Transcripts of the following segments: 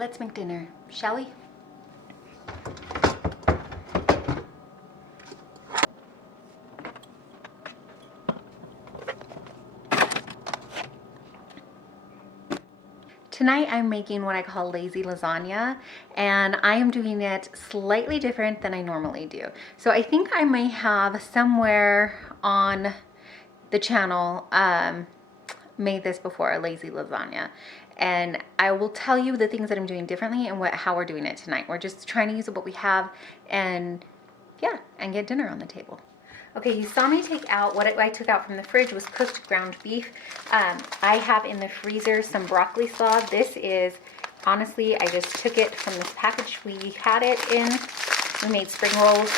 let's make dinner, shall we? Tonight I'm making what I call lazy lasagna, and I am doing it slightly different than I normally do. So I think I may have somewhere on the channel made this before, a lazy lasagna. And I will tell you the things that I'm doing differently and how we're doing it tonight. We're just trying to use what we have and yeah, and get dinner on the table. Okay, you saw me take out, what I took out from the fridge was cooked ground beef. I have in the freezer some broccoli slaw. This is, honestly, I just took it from this package we had it in. We made spring rolls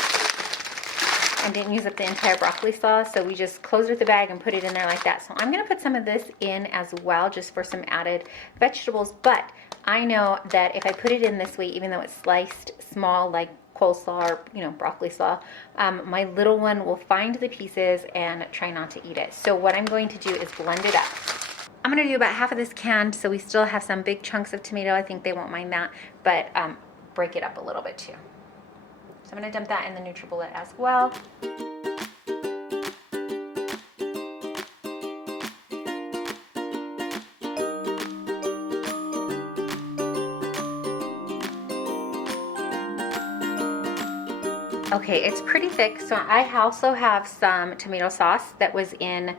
and didn't use up the entire broccoli slaw, so we just closed with the bag and put it in there like that. So I'm gonna put some of this in as well, just for some added vegetables, but I know that if I put it in this way, even though it's sliced small, like coleslaw or, you know, broccoli slaw, my little one will find the pieces and try not to eat it. So what I'm going to do is blend it up. I'm gonna do about half of this canned, so we still have some big chunks of tomato. I think they won't mind that, but break it up a little bit too. So I'm gonna dump that in the NutriBullet as well. Okay, it's pretty thick, so I also have some tomato sauce that was in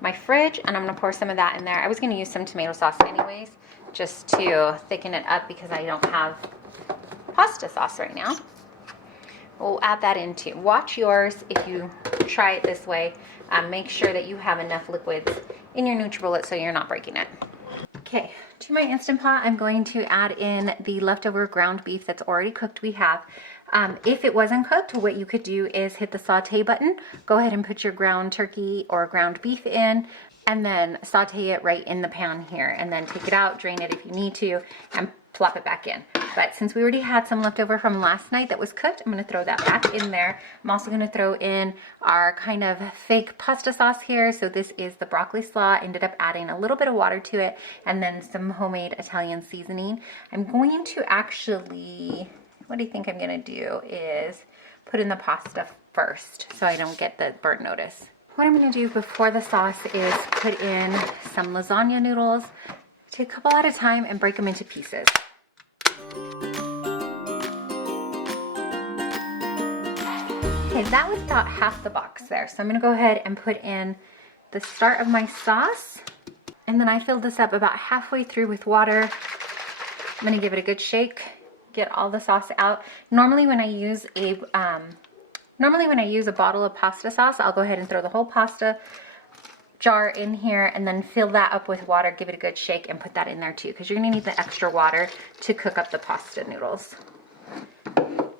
my fridge, and I'm gonna pour some of that in there. I was gonna use some tomato sauce anyways, just to thicken it up because I don't have pasta sauce right now. We'll add that in too. Watch yours if you try it this way. Make sure that you have enough liquids in your NutriBullet so you're not breaking it. Okay, to my Instant Pot, I'm going to add in the leftover ground beef that's already cooked we have. If it wasn't cooked, what you could do is hit the saute button, go ahead and put your ground turkey or ground beef in, and then saute it right in the pan here, and then take it out, drain it if you need to, and plop it back in. But since we already had some leftover from last night that was cooked, I'm gonna throw that back in there. I'm also gonna throw in our kind of fake pasta sauce here. So this is the broccoli slaw, ended up adding a little bit of water to it, and then some homemade Italian seasoning. I'm going to actually, what do you think I'm gonna do is put in the pasta first so I don't get the burnt notice. What I'm gonna do before the sauce is put in some lasagna noodles, take a couple at a time and break them into pieces. Okay, that was about half the box there. So I'm gonna go ahead and put in the start of my sauce, and then I filled this up about halfway through with water. I'm gonna give it a good shake, get all the sauce out. Normally when I use a bottle of pasta sauce, I'll go ahead and throw the whole pasta jar in here and then fill that up with water, give it a good shake, and put that in there too, because you're gonna need the extra water to cook up the pasta noodles. So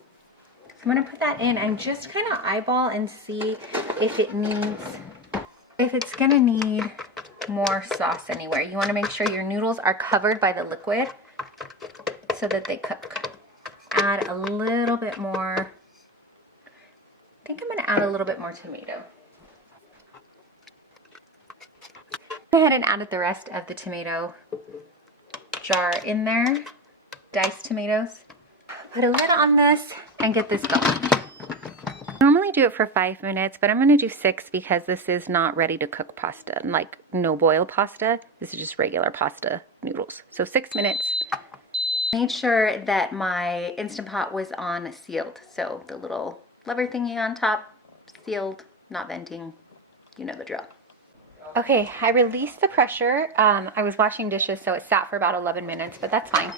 I'm gonna put that in and just kind of eyeball and see if it's gonna need more sauce anywhere. You wanna make sure your noodles are covered by the liquid so that they cook. Add a little bit more. I think I'm gonna add a little bit more tomato. Go ahead and add the rest of the tomato jar in there, diced tomatoes. Put a lid on this and get this going. I normally do it for 5 minutes, but I'm gonna do 6 because this is not ready to cook pasta, like no boil pasta. This is just regular pasta noodles. So 6 minutes. Made sure that my Instant Pot was on sealed. So the little lever thingy on top, sealed, not venting, you know the drill. Okay, I released the pressure. I was washing dishes, so it sat for about 11 minutes, but that's fine.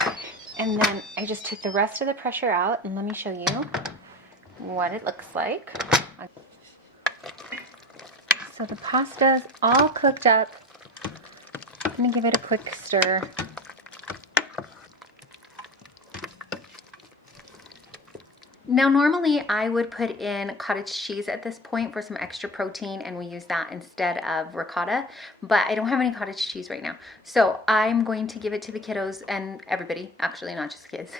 And then I just took the rest of the pressure out, and let me show you what it looks like. So the pasta's all cooked up. I'm gonna give it a quick stir. Now normally I would put in cottage cheese at this point for some extra protein, and we use that instead of ricotta, but I don't have any cottage cheese right now. So I'm going to give it to the kiddos and everybody, actually not just kids,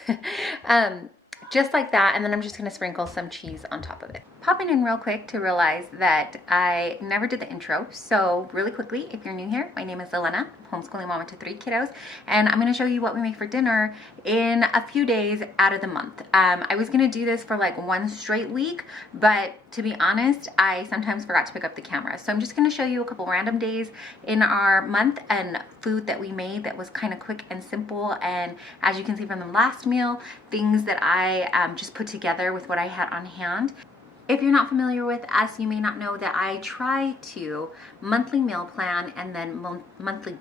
just like that, and then I'm just gonna sprinkle some cheese on top of it. Popping in real quick to realize that I never did the intro. So really quickly, if you're new here, my name is Elena, homeschooling mama to 3 kiddos, and I'm gonna show you what we make for dinner in a few days out of the month. I was gonna do this for like 1 straight week, but to be honest, I sometimes forgot to pick up the camera. So I'm just gonna show you a couple random days in our month and food that we made that was kind of quick and simple. And as you can see from the last meal, things that I just put together with what I had on hand. If you're not familiar with us, you may not know that I try to monthly meal plan and then monthly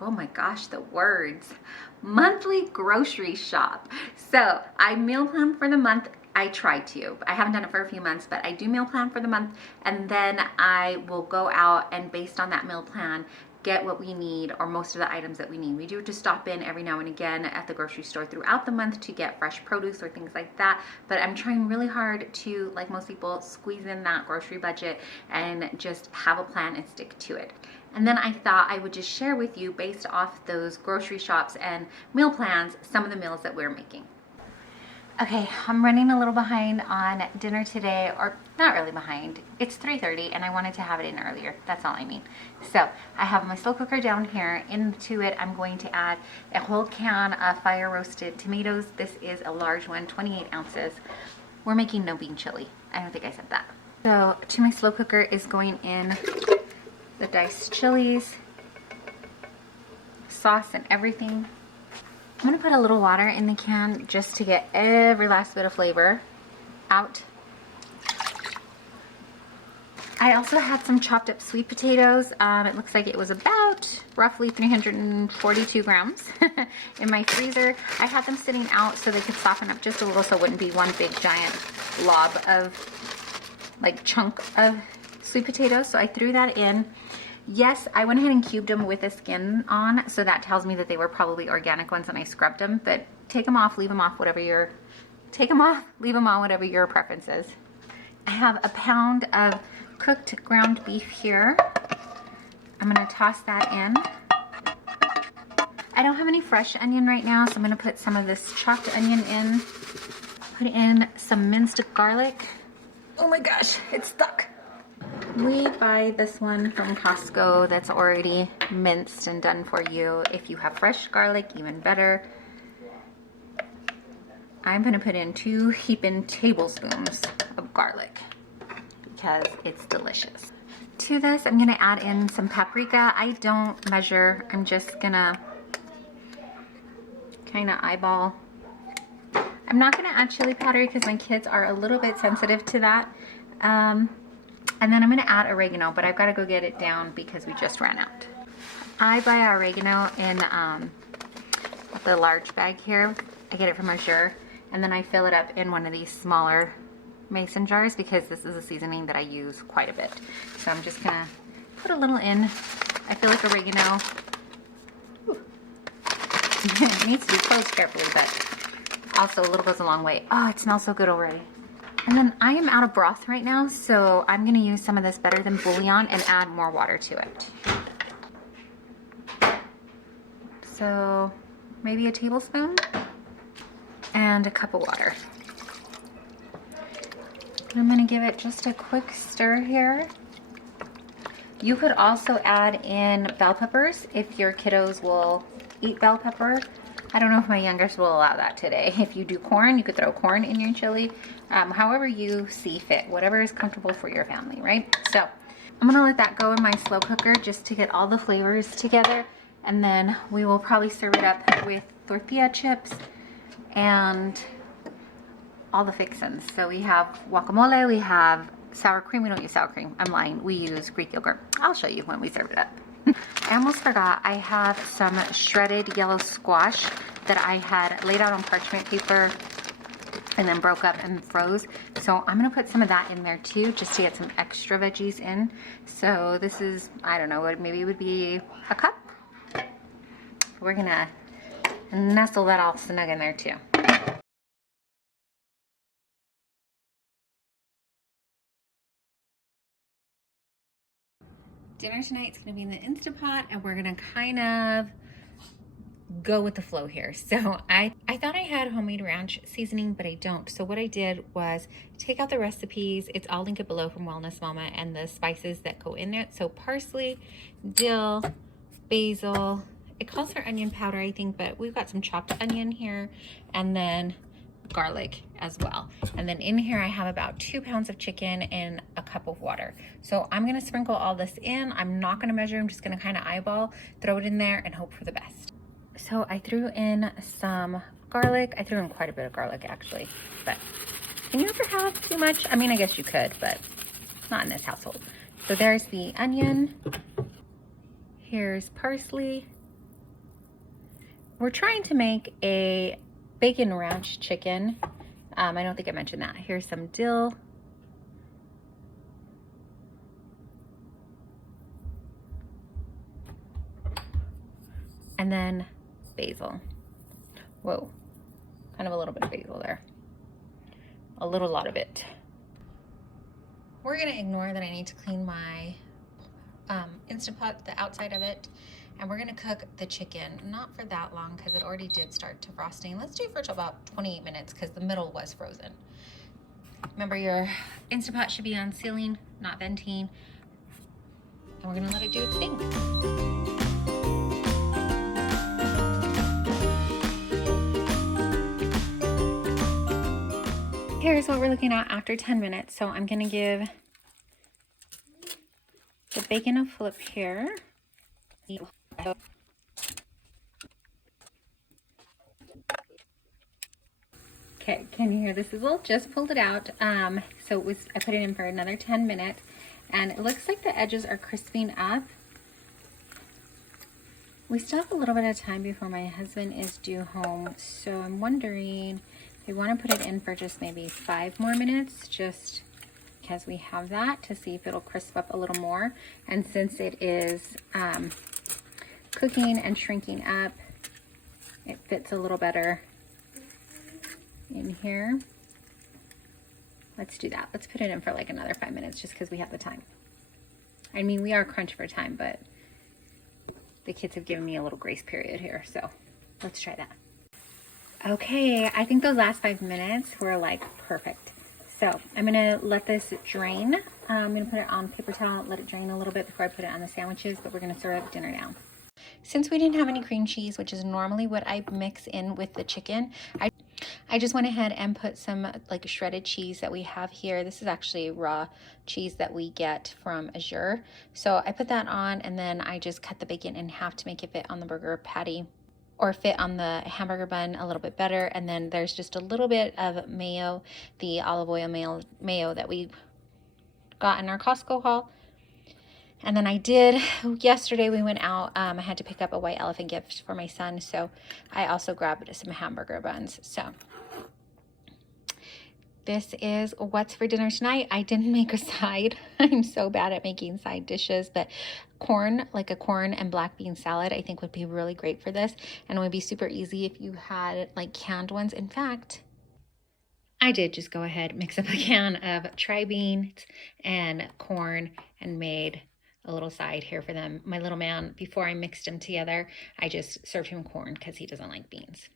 oh my gosh, the words, monthly grocery shop. So I meal plan for the month. I try to. I haven't done it for a few months, but I do meal plan for the month, and then I will go out and based on that meal plan, get what we need, or most of the items that we need. We do just stop in every now and again at the grocery store throughout the month to get fresh produce or things like that, but I'm trying really hard to, like most people, squeeze in that grocery budget and just have a plan and stick to it. And then I thought I would just share with you, based off those grocery shops and meal plans, some of the meals that we're making. Okay, I'm running a little behind on dinner today, or not really behind. It's 3:30 and I wanted to have it in earlier. That's all I mean. So I have my slow cooker down here. Into it, I'm going to add a whole can of fire roasted tomatoes. This is a large one, 28 ounces. We're making no bean chili. I don't think I said that. So to my slow cooker is going in the diced chilies, sauce and everything. I'm gonna put a little water in the can just to get every last bit of flavor out. I also had some chopped up sweet potatoes. It looks like it was about roughly 342 grams in my freezer. I had them sitting out so they could soften up just a little, so it wouldn't be one big giant blob of like chunk of sweet potatoes. So I threw that in. Yes, I went ahead and cubed them with the skin on, so that tells me that they were probably organic ones and I scrubbed them, but take them off, leave them off, take them off, leave them on, whatever your preference is. I have a pound of cooked ground beef here. I'm gonna toss that in. I don't have any fresh onion right now, so I'm gonna put some of this chopped onion in. Put in some minced garlic. Oh my gosh, it's stuck. We buy this one from Costco that's already minced and done for you. If you have fresh garlic, even better. I'm gonna put in 2 heaping tablespoons of garlic because it's delicious. To this, I'm gonna add in some paprika. I don't measure, I'm just gonna kind of eyeball. I'm not gonna add chili powder because my kids are a little bit sensitive to that. And then I'm gonna add oregano, but I've gotta go get it down because we just ran out. I buy oregano in the large bag here. I get it from Azure, and then I fill it up in one of these smaller mason jars because this is a seasoning that I use quite a bit. So I'm just gonna put a little in. I feel like oregano it needs to be closed carefully, but also a little goes a long way. Oh, it smells so good already. And then I am out of broth right now, so I'm gonna use some of this Better Than bouillon and add more water to it. So maybe a tablespoon and a cup of water. I'm gonna give it just a quick stir here. You could also add in bell peppers if your kiddos will eat bell pepper. I don't know if my youngest will allow that today. If you do corn, you could throw corn in your chili. However you see fit, whatever is comfortable for your family, right? So I'm gonna let that go in my slow cooker just to get all the flavors together. And then we will probably serve it up with tortilla chips and all the fixins. So we have guacamole, we have sour cream. We don't use sour cream, I'm lying. We use Greek yogurt. I'll show you when we serve it up. I almost forgot, I have some shredded yellow squash that I had laid out on parchment paper and then broke up and froze. So I'm gonna put some of that in there too, just to get some extra veggies in. So this is, I don't know, maybe it would be a cup. We're gonna nestle that all snug in there too. Dinner tonight's gonna be in the Instapot, and we're gonna kind of go with the flow here. So I thought I had homemade ranch seasoning, but I don't. So what I did was take out the recipes. It's all linked below from Wellness Mama, and the spices that go in it. So parsley, dill, basil. It calls for onion powder, I think, but we've got some chopped onion here, and then garlic as well. And then in here I have about 2 pounds of chicken in a cup of water. So I'm gonna sprinkle all this in. I'm not gonna measure, I'm just gonna kind of eyeball, throw it in there and hope for the best. So I threw in some garlic. I threw in quite a bit of garlic actually, but can you ever have too much? I mean, I guess you could, but not in this household. So there's the onion. Here's parsley. We're trying to make a bacon ranch chicken. I don't think I mentioned that. Here's some dill. And then basil. Whoa, kind of a little bit of basil there. A little lot of it. We're gonna ignore that I need to clean my Instant Pot, the outside of it. And we're gonna cook the chicken, not for that long because it already did start to frosting. Let's do it for about 28 minutes because the middle was frozen. Remember, your Instant Pot should be on sealing, not venting. And we're gonna let it do its thing. Here's what we're looking at after 10 minutes. So I'm gonna give the bacon a flip here. Okay, can you hear the sizzle? Just pulled it out. So it was, I put it in for another 10 minutes, and it looks like the edges are crisping up. We still have a little bit of time before my husband is due home, so I'm wondering if we want to put it in for just maybe 5 more minutes, just because we have that, to see if it'll crisp up a little more. And since it is cooking and shrinking up, it fits a little better in here. Let's do that. Let's put it in for like another 5 minutes just because we have the time. I mean, we are crunched for time, but the kids have given me a little grace period here, so let's try that. Okay, I think those last 5 minutes were like perfect. So I'm gonna let this drain. I'm gonna put it on paper towel, let it drain a little bit before I put it on the sandwiches, but we're gonna serve dinner now. Since we didn't have any cream cheese, which is normally what I mix in with the chicken, I just went ahead and put some like shredded cheese that we have here. This is actually raw cheese that we get from Azure. So I put that on, and then I just cut the bacon in half to make it fit on the burger patty, or fit on the hamburger bun a little bit better. And then there's just a little bit of mayo, the olive oil mayo that we got in our Costco haul. And then I did, yesterday we went out, I had to pick up a white elephant gift for my son, so I also grabbed some hamburger buns. So this is what's for dinner tonight. I didn't make a side. I'm so bad at making side dishes, but corn, like a corn and black bean salad, I think would be really great for this. And it would be super easy if you had like canned ones. In fact, I did just go ahead, mix up a can of tri-beans and corn and made a little side here for them. My little man, before I mixed them together, I just served him corn because he doesn't like beans.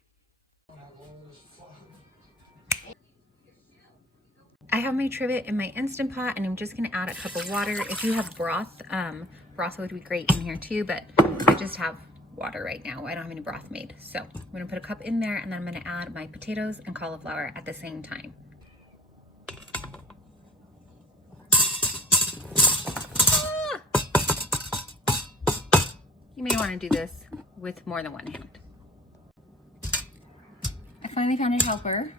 I have my trivet in my Instant Pot, and I'm just gonna add a cup of water. If you have broth, broth would be great in here too, but I just have water right now. I don't have any broth made. So I'm gonna put a cup in there, and then I'm gonna add my potatoes and cauliflower at the same time. You may want to do this with more than one hand. I finally found a helper,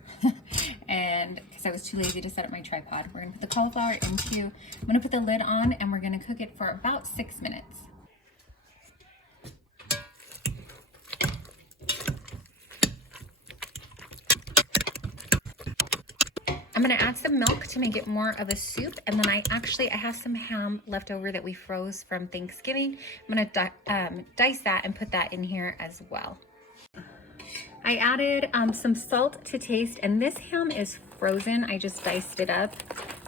and because I was too lazy to set up my tripod, we're gonna put the cauliflower into, I'm gonna put the lid on, and we're gonna cook it for about 6 minutes. I'm gonna add some milk to make it more of a soup, and then I have some ham left over that we froze from Thanksgiving. I'm gonna dice that and put that in here as well. I added some salt to taste, and this ham is frozen. I just diced it up.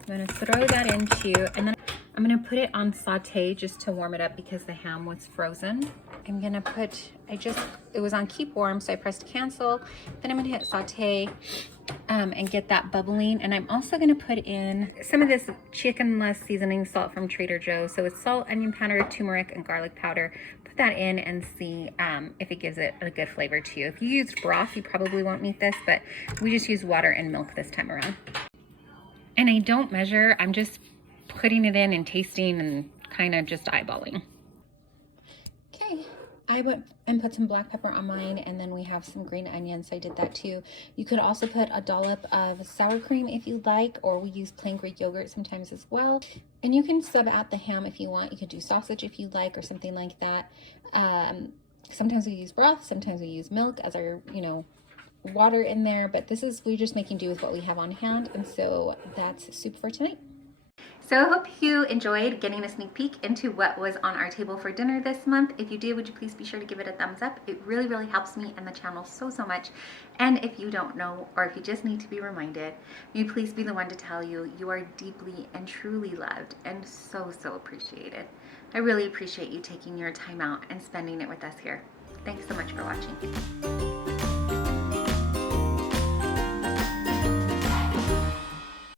I'm gonna throw that into, and then I'm gonna put it on saute just to warm it up because the ham was frozen. I'm gonna put, it was on keep warm, so I pressed cancel. Then I'm gonna hit saute and get that bubbling. And I'm also gonna put in some of this chickenless seasoning salt from Trader Joe's. So it's salt, onion powder, turmeric, and garlic powder. Put that in and see if it gives it a good flavor to you. If you used broth, you probably won't need this, but we just use water and milk this time around. And I don't measure, I'm just putting it in and tasting and kind of just eyeballing. Okay, I went and put some black pepper on mine, and then we have some green onions, so I did that too. You could also put a dollop of sour cream if you'd like, or we use plain Greek yogurt sometimes as well. And you can sub out the ham if you want. You could do sausage if you'd like, or something like that. Sometimes we use broth, sometimes we use milk as our, water in there, but we're just making do with what we have on hand. And so that's soup for tonight. So I hope you enjoyed getting a sneak peek into what was on our table for dinner this month. If you did, would you please be sure to give it a thumbs up? It really, really helps me and the channel so, so much. And if you don't know, or if you just need to be reminded, may you please be the one to tell you you are deeply and truly loved and so, so appreciated. I really appreciate you taking your time out and spending it with us here. Thanks so much for watching.